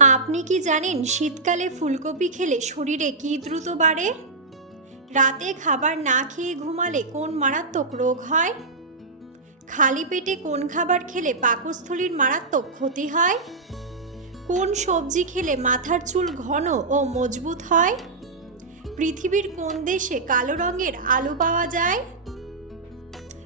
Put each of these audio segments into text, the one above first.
আপনি কি জানেন শীতকালে ফুলকপি খেলে শরীরে কী দ্রুত বাড়ে? রাতে খাবার না খেয়ে ঘুমালে কোন মারাত্মক রোগ হয়? খালি পেটে কোন খাবার খেলে পাকস্থলীর মারাত্মক ক্ষতি হয়? কোন সবজি খেলে মাথার চুল ঘন ও মজবুত হয়? পৃথিবীর কোন দেশে কালো রঙের আলু পাওয়া যায়?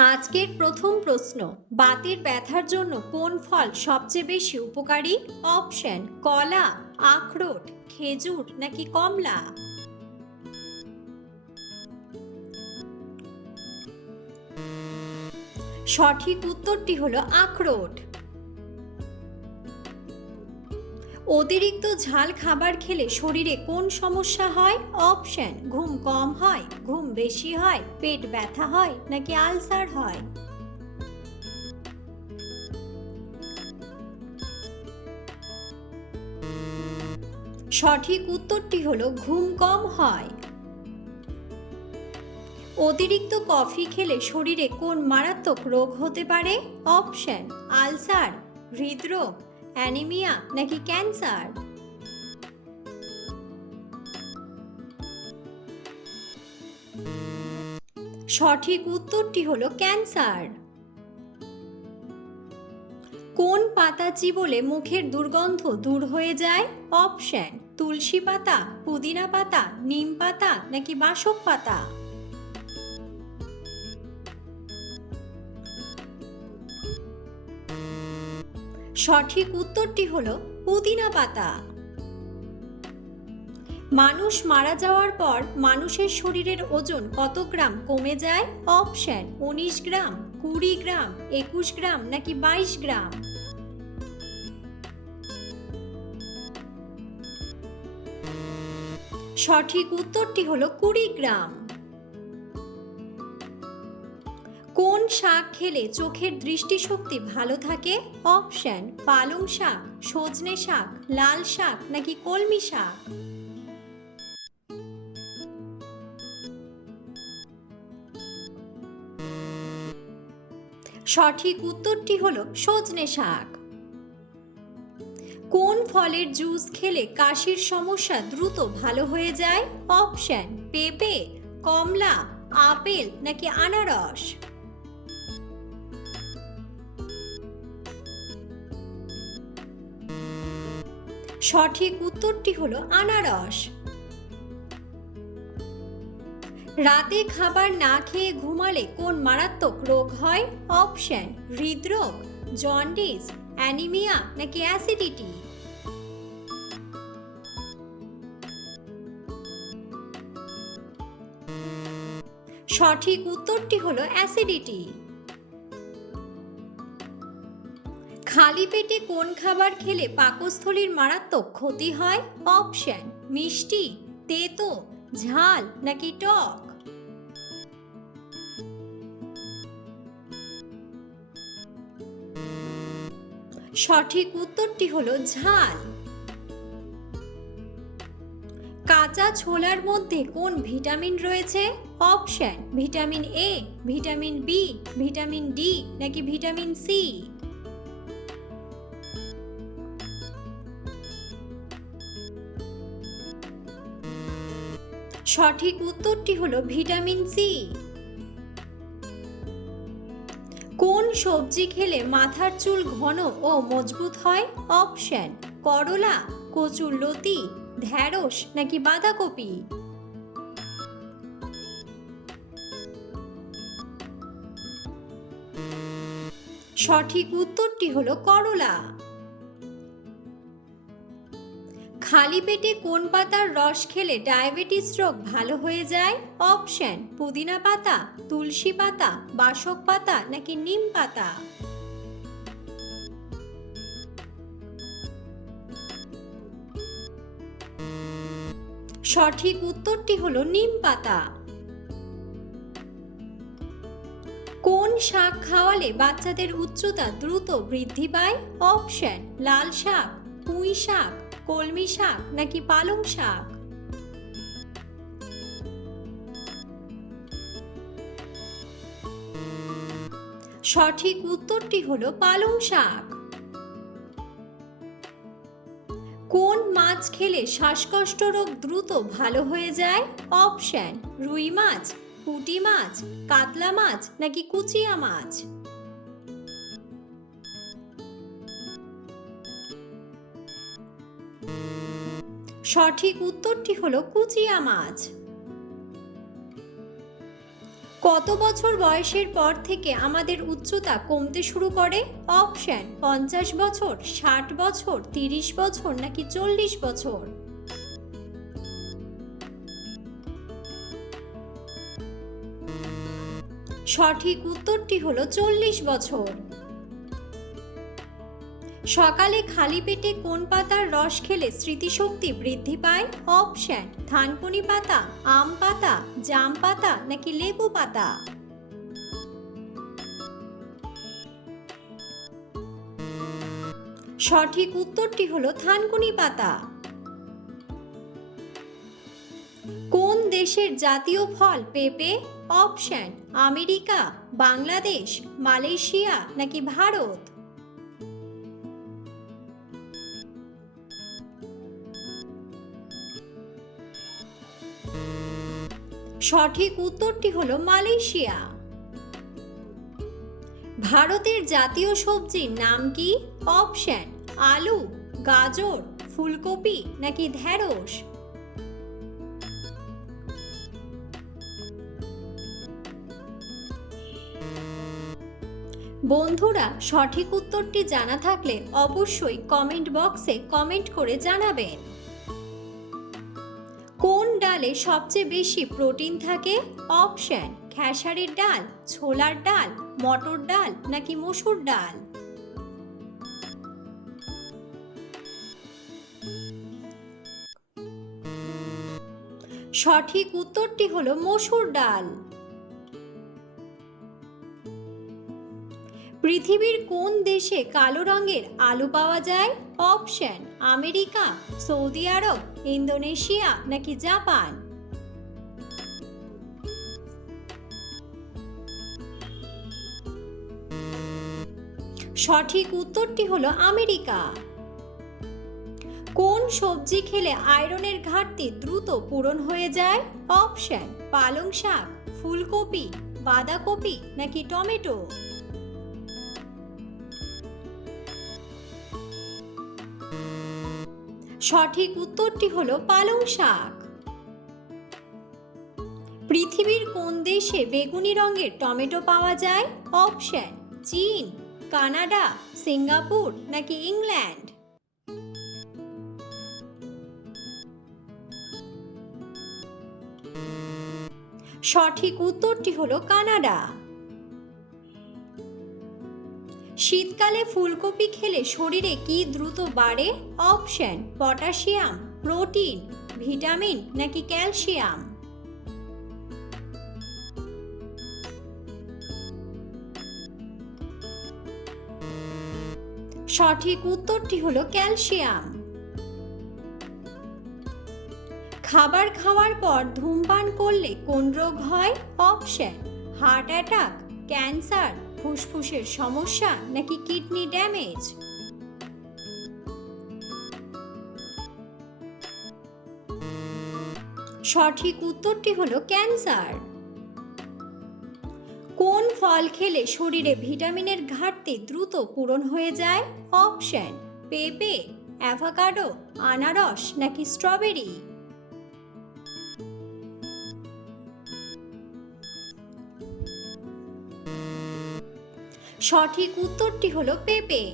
আজকের প্রথম প্রশ্ন, বাতের ব্যথার জন্য কোন ফল সবচেয়ে বেশি উপকারী? অপশন, কলা, আখরোট, খেজুর নাকি কমলা? সঠিক উত্তরটি হলো আখরোট। অতিরিক্ত ঝাল খাবার খেলে শরীরে কোন সমস্যা হয়? অপশন ঘুম কম হয়, ঘুম বেশি হয়, পেট ব্যথা হয়, নাকি আলসার হয়? সঠিক উত্তরটি হলো ঘুম কম হয়। অতিরিক্ত কফি খেলে শরীরে কোন মারাত্মক রোগ হতে পারে? অপশন আলসার, হৃদরোগ অ্যানিমিয়া নাকি ক্যান্সার? সঠিক উত্তরটি হলো ক্যান্সার। কোন পাতা চিবলে মুখের দুর্গন্ধ দূর হয়ে যায়? অপশন, তুলসী পাতা, পুদিনা পাতা, নিম পাতা নাকি বাসক পাতা? সঠিক উত্তরটি হলো পুদিনা পাতা। মানুষ মারা যাওয়ার পর মানুষের শরীরের ওজন কত গ্রাম কমে যায়? অপশন, উনিশ গ্রাম, কুড়ি গ্রাম, একুশ গ্রাম নাকি বাইশ গ্রাম? সঠিক উত্তরটি হলো কুড়ি গ্রাম। কোন শাক খেলে চোখের দৃষ্টিশক্তি ভালো থাকে? অপশন, পালং শাক, সজনে শাক, লাল শাক নাকি কলমি শাক? সঠিক উত্তরটি হলো সজনে শাক। কোন ফলের জুস খেলে কাশির সমস্যা দ্রুত ভালো হয়ে যায়? অপশন, পেঁপে, কমলা, আপেল নাকি আনারস? সঠিক উত্তরটি হলো আনারস। রাতে খাবার না খেয়ে ঘুমালে কোন মারাত্মক রোগ হয়? অপশন, হৃদরোগ, জন্ডিস, অ্যানিমিয়া নাকি অ্যাসিডিটি? সঠিক উত্তরটি হলো অ্যাসিডিটি। খালি পেটে কোন খাবার খেলে পাকস্থলীর মারাত্মক ক্ষতি হয়? অপশন, মিষ্টি, তেতো, ঝাল নাকি টক? সঠিক উত্তরটি হলো ঝাল। কাঁচা ছোলার মধ্যে কোন ভিটামিন রয়েছে? Option, vitamin A, vitamin B, vitamin D নাকি ভিটামিন সি? সঠিক উত্তরটি হলো ভিটামিন সি। কোন সবজি খেলে মাথার চুল ঘন ও মজবুত হয়? অপশন, করলা, কচুর লতি, ঢ্যাঁড়স নাকি বাঁধাকপি? সঠিক উত্তরটি হলো করলা। খালি পেটে কোন পাতার রস খেলে ডায়াবেটিস রোগ ভালো হয়ে যায়? অপশন, পুদিনা পাতা, তুলসী পাতা, বাসক পাতা নাকি নিম পাতা? সঠিক উত্তরটি হলো নিম পাতা। কোন শাক খাওয়ালে বাচ্চাদের উচ্চতা দ্রুত বৃদ্ধি পায়? অপশন, লাল শাক, পুঁই শাক কলমি শাক নাকি পালং শাক? সঠিক উত্তরটি হলো পালং শাক। কোন মাছ খেলে শ্বাসকষ্ট রোগ দ্রুত ভালো হয়ে যায়? অপশন, রুই মাছ, পুঁটি মাছ, কাতলা মাছ নাকি কুচিয়া মাছ? সঠিক উত্তরটি হলো কুচিয়া মাছ। কত বছর বয়সের পর থেকে আমাদের উচ্চতা কমতে শুরু করে? অপশন পঞ্চাশ বছর, ষাট বছর, তিরিশ বছর নাকি চল্লিশ বছর? সঠিক উত্তরটি হলো চল্লিশ বছর। সকালে খালি পেটে কোন পাতার রস খেলে স্মৃতিশক্তি বৃদ্ধি পায়? অপশন থানকুনি পাতা, আম পাতা, জাম পাতা নাকি লেবু পাতা? সঠিক উত্তরটি হলো থানকুনি পাতা। কোন দেশের জাতীয় ফল পেঁপে? অপশন আমেরিকা, বাংলাদেশ, মালয়েশিয়া নাকি ভারত? সঠিক উত্তরটি হলো মালয়েশিয়া। ভারতের জাতীয় সবজির নাম কি? অপশন, আলু, গাজর, ফুলকপি নাকি ঢ্যাঁড়স বন্ধুরা, সঠিক উত্তরটি জানা থাকলে অবশ্যই কমেন্ট বক্সে কমেন্ট করে জানাবেন। কোন ডালে সবচেয়ে বেশি প্রোটিন থাকে? অপশন, খেসারির ডাল, ছোলার ডাল, মটর ডাল নাকি মসুর ডাল? সঠিক উত্তরটি হলো মসুর ডাল। পৃথিবীর কোন দেশে কালো রঙের আলু পাওয়া যায়? Option, America, Saudi Arab Indonesia নাকি জাপান? সঠিক উত্তরটি হলো আমেরিকা। কোন সবজি খেলে আয়রনের ঘাটতি দ্রুত পূরণ হয়ে যায়? অপশন, পালং শাক, ফুলকপি, বাঁধাকপি নাকি টমেটো? সঠিক উত্তরটি হলো পালং শাক। পৃথিবীর কোন দেশে বেগুনি রঙের টমেটো পাওয়া যায়? অপশন, চীন, কানাডা, সিঙ্গাপুর নাকি ইংল্যান্ড? সঠিক উত্তরটি হলো কানাডা। শীতকালে ফুলকপি খেলে শরীরে কি দ্রুত বাড়ে? অপশন, পটাশিয়াম, প্রোটিন, ভিটামিন নাকি ক্যালসিয়াম? সঠিক উত্তরটি হলো ক্যালসিয়াম। খাবার খাওয়ার পর ধূমপান করলে কোন রোগ হয়? অপশন, হার্ট অ্যাটাক, ক্যান্সার ফুসফুসের সমস্যা নাকি কিডনি ড্যামেজ? সঠিক উত্তরটি হলো ক্যান্সার। কোন ফল খেলে শরীরে ভিটামিনের ঘাটতি দ্রুত পূরণ হয়ে যায়? অপশন, পেঁপে, অ্যাভাকাডো, আনারস নাকি স্ট্রবেরি? সঠিক উত্তরটি হলো পেঁপে।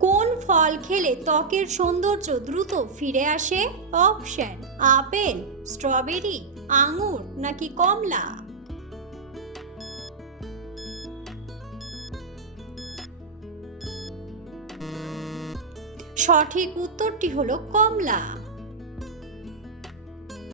কোন ফল খেলে ত্বকের সৌন্দর্য দ্রুত ফিরে আসে? অপশন, আপেল, স্ট্রবেরি, আঙুর নাকি কমলা? সঠিক উত্তরটি হলো কমলা।